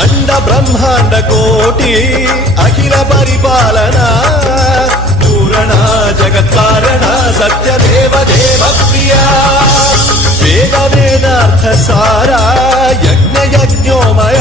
అండ బ్రహ్మాండ కోటి అఖిల పరిపాలన పూరణ జగత్కారణ సత్యదేవ దేవ ప్రియా వేద వేదార్థ సారా యజ్ఞ యజ్ఞోమయ